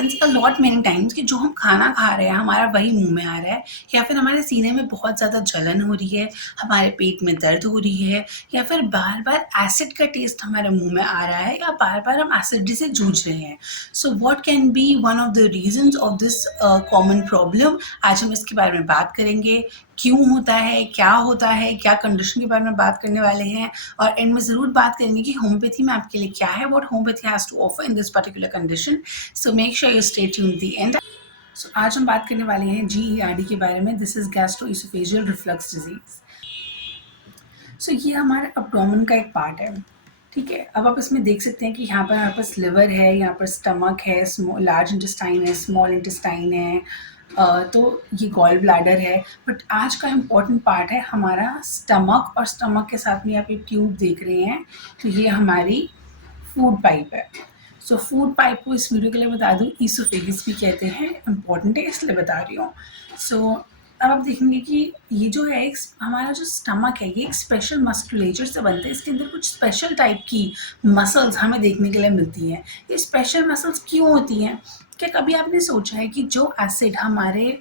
Happens a lot many times कि जो हम खाना खा रहे हैं हमारा वही मुंह में आ रहा है, या फिर हमारे सीने में बहुत ज़्यादा जलन हो रही है, हमारे पेट में दर्द हो रही है, या फिर बार बार एसिड का टेस्ट हमारे मुंह में आ रहा है, या बार बार हम एसिडिटी से जूझ रहे हैं. So what can be one of the reasons of this common problem. आज हम इसके बारे में बात करेंगे, क्यों होता है, क्या कंडीशन के बारे में बात करने वाले हैं, और एंड में ज़रूर बात करेंगे कि होम्योपैथी में आपके लिए क्या है, what homeopathy has to offer in this particular condition. So make sure you stay tuned the end. So आज हम बात करने वाले हैं GERD के बारे में. This is gastroesophageal reflux disease. So ये हमारे अब्डोमेन का एक पार्ट है, ठीक है. अब आप इसमें देख सकते हैं कि यहाँ पर हमारे पास लिवर है, यहाँ पर स्टमक है, लार्ज इंटेस्टाइन है, स्मॉल इंटेस्टाइन है, तो ये गॉल ब्लैडर है. बट आज का इम्पॉर्टेंट पार्ट है हमारा स्टमक, और स्टमक के साथ में आप ये ट्यूब देख रहे हैं, तो ये हमारी फूड पाइप है. सो फूड पाइप को इस वीडियो के लिए बता दूँ ईसोफेगस भी कहते हैं, इम्पॉर्टेंट है इसलिए बता रही हूँ. सो अब आप देखेंगे कि ये जो है हमारा जो स्टमक है ये एक स्पेशल मस्कुलेचर से बनता है. इसके अंदर कुछ स्पेशल टाइप की मसल्स हमें देखने के लिए मिलती हैं. ये स्पेशल मसल्स क्यों होती हैं? क्या कभी आपने सोचा है कि जो एसिड हमारे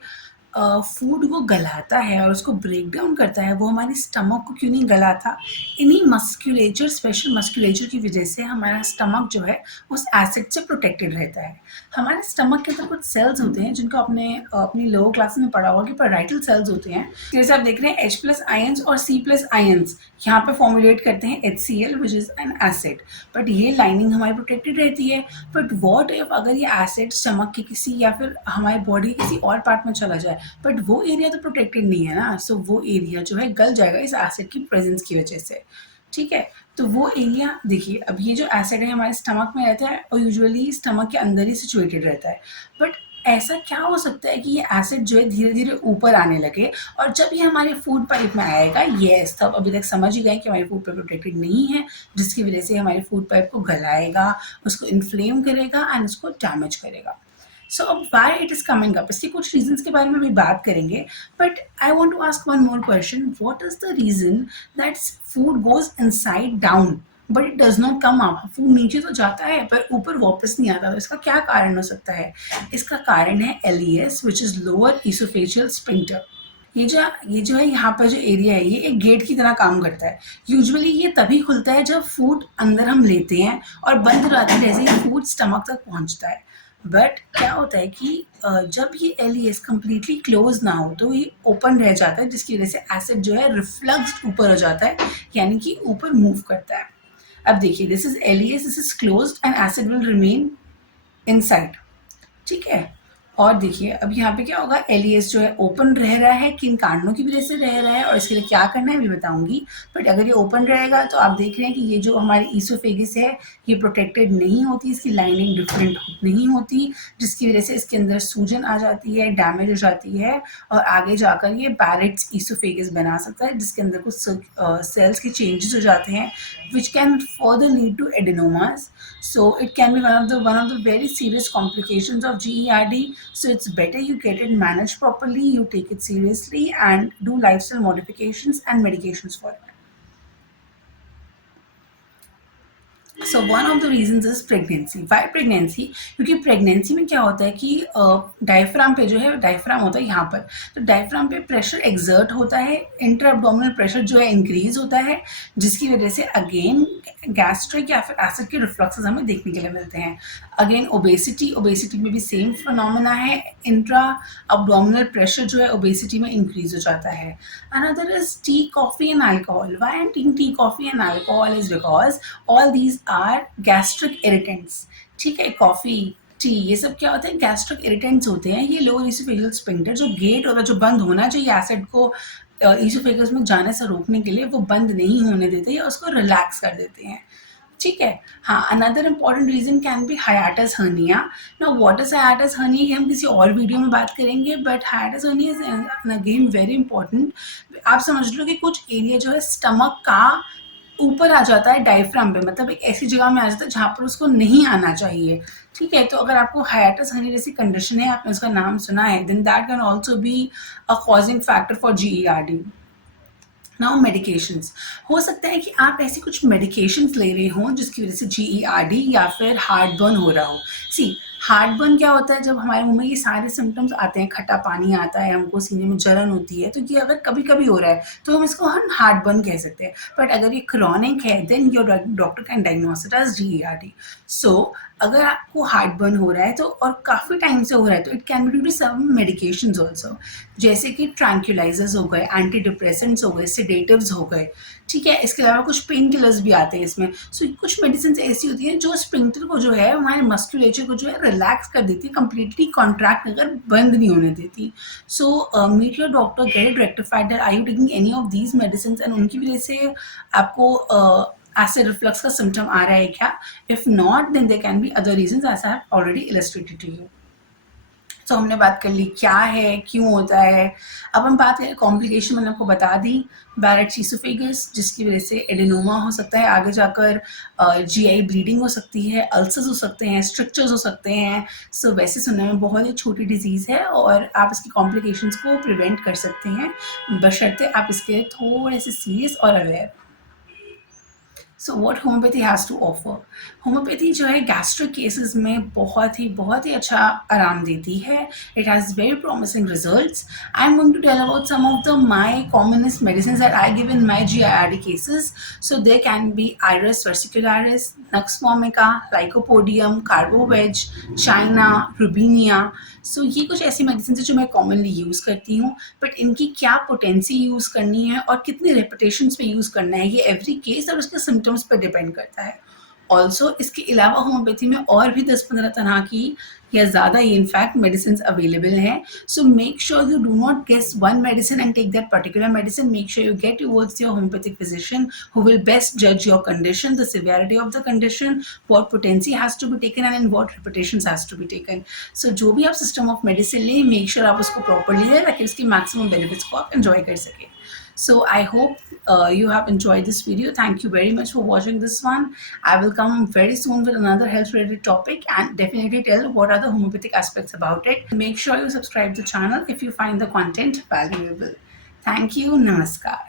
फूड को गलाता है और उसको ब्रेक डाउन करता है वो हमारी स्टमक को क्यों नहीं गलाता? इन्हीं मस्कुलेचर, स्पेशल मस्कुलेचर की वजह से हमारा स्टमक जो है उस एसिड से प्रोटेक्टेड रहता है. हमारे स्टमक के अंदर कुछ सेल्स होते हैं जिनको अपनी लोअर क्लास में पढ़ा होगा कि पैराइटल सेल्स होते हैं. जैसे आप देख रहे हैं H+ आयंस और C+ आयंस यहाँ पे फॉर्मुलेट करते हैं HCl which is an acid. But ये लाइनिंग हमारी प्रोटेक्टेड रहती है. बट वॉट इफ अगर ये एसिड स्टमक के किसी या फिर हमारे बॉडी के किसी और पार्ट में चला जाए, बट वो एरिया तो प्रोटेक्टेड नहीं है ना. सो वो एरिया जो है गल जाएगा इस एसिड की प्रेजेंस की वजह से, ठीक है. तो वो एरिया देखिए, अब ये जो एसिड है हमारे स्टमक में रहता है और यूजुअली स्टमक के अंदर ही सिचुएटेड रहता है. बट ऐसा क्या हो सकता है कि ये एसिड जो है धीरे धीरे ऊपर आने लगे, और जब ये हमारे फूड पाइप में आएगा, यस, तब अभी तक समझ ही गए कि हमारी फूड पाइप प्रोटेक्टेड नहीं है, जिसकी वजह से हमारे फूड पाइप को गलाएगा, उसको इन्फ्लेम करेगा एंड उसको डैमेज करेगा. सो अब why it is coming up, इसके कुछ रीजंस के बारे में भी बात करेंगे. But I want to ask one more question. What is the reason that food goes inside down but it does not come up? Food नीचे तो जाता है पर ऊपर वापस नहीं आता. तो इसका क्या कारण हो सकता है? इसका कारण है LES which is lower oesophageal sphincter. ये जो है यहाँ पर जो एरिया है ये एक गेट की तरह काम करता है. यूजुअली ये तभी खुलता है जब फूड अंदर हम लेते हैं, और बंद रहता है जैसे ही फूड स्टमक तक पहुँचता है. बट क्या होता है कि जब ये LES कम्प्लीटली क्लोज ना हो तो ये ओपन रह जाता है, जिसकी वजह से एसिड जो है रिफ्लक्स ऊपर हो जाता है, यानी कि ऊपर मूव करता है. अब देखिए, this is LES, this is closed end acid will remain inside, ठीक है. और देखिए अब यहाँ पे क्या होगा, LES जो है ओपन रह रहा है, किन कारणों की वजह से रह रहा है और इसके लिए क्या करना है भी बताऊंगी. बट अगर ये ओपन रहेगा तो आप देख रहे हैं कि ये जो हमारी ईसोफेगस है ये प्रोटेक्टेड नहीं होती, इसकी लाइनिंग डिफरेंट नहीं होती, जिसकी वजह से इसके अंदर सूजन आ जाती है, डैमेज हो जाती है, और आगे जाकर ये बैरेट्स ईसोफेगस बना सकता है, जिसके अंदर कुछ सेल्स के चेंजेस हो जाते हैं which can further lead to adenomas. So it can be one of the very serious complications of GERD. So it's better you get it managed properly, you take it seriously and do lifestyle modifications and medications for it. So one of the reasons is pregnancy. Why pregnancy? क्योंकि pregnancy में क्या होता है कि diaphragm पे जो है, diaphragm होता है यहाँ पर, तो डायफ्राम पे प्रेशर एक्सर्ट होता है, इंटर एब्डोमिनल प्रेशर जो है इंक्रीज होता है, जिसकी वजह से अगेन गैस्ट्रिक या फिर एसिड के रिफ्लक्सेस हमें देखने के लिए मिलते हैं. अगेन ओबेसिटी में भी सेम फिनोमेना है, इंट्रा एब्डोमिनल प्रेशर जो है ओबेसिटी में इंक्रीज हो जाता है. Another is tea, coffee and alcohol. Why I am taking tea, coffee and alcohol is because all these are gastric irritants, ठीक है. कॉफी, टी, ये सब क्या होते हैं, गैस्ट्रिक इरिटेंट्स होते हैं. ये लोअर ईसोफेजियल स्फिंक्टर जो गेट होता है, जो बंद होना चाहिए एसिड को ईसोफेगस में जाने से रोकने के लिए, वो बंद नहीं होने देते या उसको रिलैक्स कर देते हैं, ठीक है. हाँ, another important reason can be hiatus hernia. Now what is hiatus hernia, ये हम किसी और वीडियो में बात करेंगे. But hiatus hernia is again very important. आप समझ लो कि कुछ एरिया जो है स्टमक का ऊपर आ जाता है डायफ्राम पे, मतलब एक ऐसी जगह में आ जाता है जहाँ पर उसको नहीं आना चाहिए, ठीक है. तो अगर आपको हाइएटस हर्निया जैसी कंडीशन है, आपने उसका नाम सुना है, then that can also be a causing factor for GERD. Now medications. हो सकता है कि आप ऐसी कुछ मेडिकेशंस ले रहे हो जिसकी वजह से GERD या फिर हार्ट बर्न हो रहा हो. सी, हार्टबर्न क्या होता है, जब हमारे मुँह में ये सारे सिम्पटम्स आते हैं, खट्टा पानी आता है, हमको सीने में जलन होती है, तो ये अगर कभी-कभी हो रहा है, तो हम हार्टबर्न कह सकते हैं। बट अगर ये क्रॉनिक है, then your doctor can diagnose it as DERD। So अगर आपको हार्टबर्न हो रहा है तो, और काफ़ी टाइम से हो रहा है, तो it can be due to some medications also, जैसे कि ट्रैंक्विलाइज़र्स हो गए, एंटी डिप्रेसेंट्स हो गए, सेडेटिव्स हो गए, ठीक है? इसके अलावा कुछ पेन किलर्स भी आते हैं इसमें। सो कुछ मेडिसिन्स ऐसी होती हैं जो स्फिंक्टर को जो है, हमारे मस्कुलेचर को जो है रिलैक्स कर देती है, कंप्लीटली कॉन्ट्रैक्ट अगर बंद नहीं होने देती। So meet your doctor, get it rectified that are you taking any of these medicines, and उनकी वजह से आपको एसिड रिफ्लक्स का सिम्पटम आ रहा है क्या? If not, then there can be other reasons as I have already illustrated to you. तो हमने बात कर ली क्या है, क्यों होता है। अब हम बात करें कॉम्प्लिकेशन, मैंने आपको बता दी, बैरेट ईसोफेगस, जिसकी वजह से एडेनोमा हो सकता है, आगे जाकर GI ब्लीडिंग हो सकती है, अल्सर्स हो सकते हैं, स्ट्रक्चर्स हो सकते हैं। सो वैसे सुनने में बहुत ही छोटी डिजीज़ है और आप इसकी कॉम्प्लिकेशंस को प्रिवेंट कर सकते हैं, बशर्ते आप इसके थोड़े से सीरियस और aware. So what homeopathy has to offer. Homeopathy जो है गैस्ट्रिक केसेस में बहुत ही अच्छा आराम देती है। It has very promising results. I am going to tell about some of the my commonest medicine that I give in my GIRD cases. So there can be Iris versicularis, Nux vomica, Lycopodium, Carboveg, China, Rubinia. सो ये कुछ ऐसी medicine है जो मैं commonly use करती हूँ, but इनकी क्या पोटेंसी यूज़ करनी है और कितनी रेपिटेशंस पे यूज़ करना है, ये एवरी केस और उसके सिम्टम्स पर डिपेंड करता है। ऑल्सो इसके अलावा होम्योपैथी में और भी 10-15 तरह की या ज़्यादा ही इनफैक्ट मेडिसिन अवेलेबल हैं। So make sure you do not guess one medicine and take that particular medicine. Make sure you get towards your homeopathic physician who will best judge your condition, the severity of the condition, what potency has to be taken and in what repetitions has to be taken. So जो भी आप system of medicine लें, make sure आप उसको properly लें ताकि उसकी maximum benefits को आप एंजॉय कर सकें। So I hope you have enjoyed this video. Thank you very much for watching this one. I will come very soon with another health related topic and definitely tell what are the homeopathic aspects about it. Make sure you subscribe to the channel if you find the content valuable. Thank you. Namaskar.